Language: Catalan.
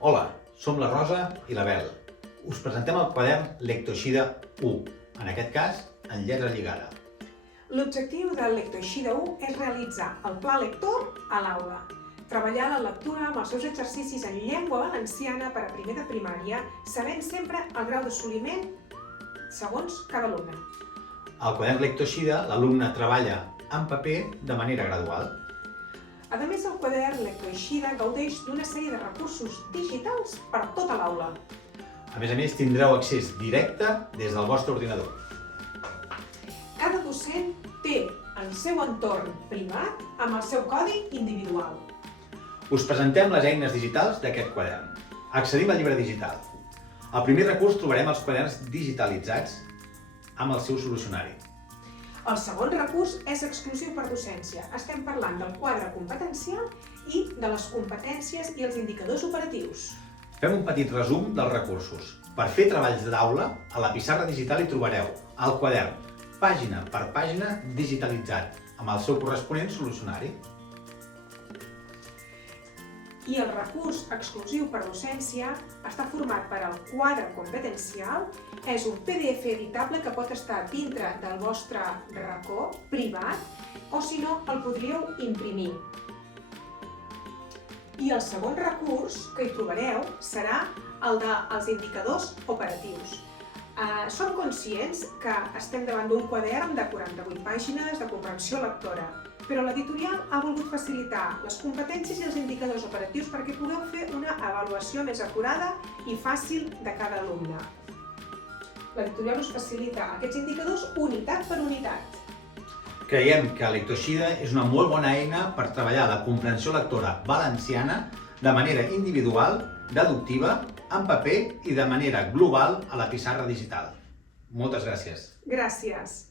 Hola, som la Rosa i la Bel. Us presentem el quadern Lectoeixida 1, en aquest cas en lletra lligada. L'objectiu del Lectoeixida 1 és realitzar el pla lector a l'aula, treballar la lectura amb els seus exercicis en llengua valenciana per a primer de primària, sabent sempre el grau d'assoliment segons cada alumne. Al quadern Lectoeixida, l'alumne treballa en paper de manera gradual. A més, el quadern Lectoeixida gaudeix d'una sèrie de recursos digitals per tota l'aula. A més, tindreu accés directe des del vostre ordinador. Cada docent té el seu entorn privat amb el seu codi individual. Us presentem les eines digitals d'aquest quadern. Accedim al llibre digital. Al primer recurs trobarem els quaderns digitalitzats amb el seu solucionari. El segon recurs és exclusiu per docència. Estem parlant del quadre competencial i de les competències i els indicadors operatius. Fem un petit resum dels recursos. Per fer treballs d'aula, a la pissarra digital hi trobareu el quadern pàgina per pàgina digitalitzat amb el seu corresponent solucionari. I el recurs exclusiu per docència està format per el quadre competencial. És un PDF editable que pot estar dintre del vostre racó privat o, si no, el podríeu imprimir. I el segon recurs que hi trobareu serà el dels indicadors operatius. Som conscients que estem davant d'un quadern de 48 pàgines de comprensió lectora, però l'editorial ha volgut facilitar les competències i els indicadors operatius perquè pugueu fer una avaluació més acurada i fàcil de cada alumne. L'editorial us facilita aquests indicadors unitat per unitat. Creiem que Lectoeixida és una molt bona eina per treballar la comprensió lectora valenciana de manera individual, deductiva, en paper i de manera global a la pissarra digital. Moltes gràcies. Gràcies.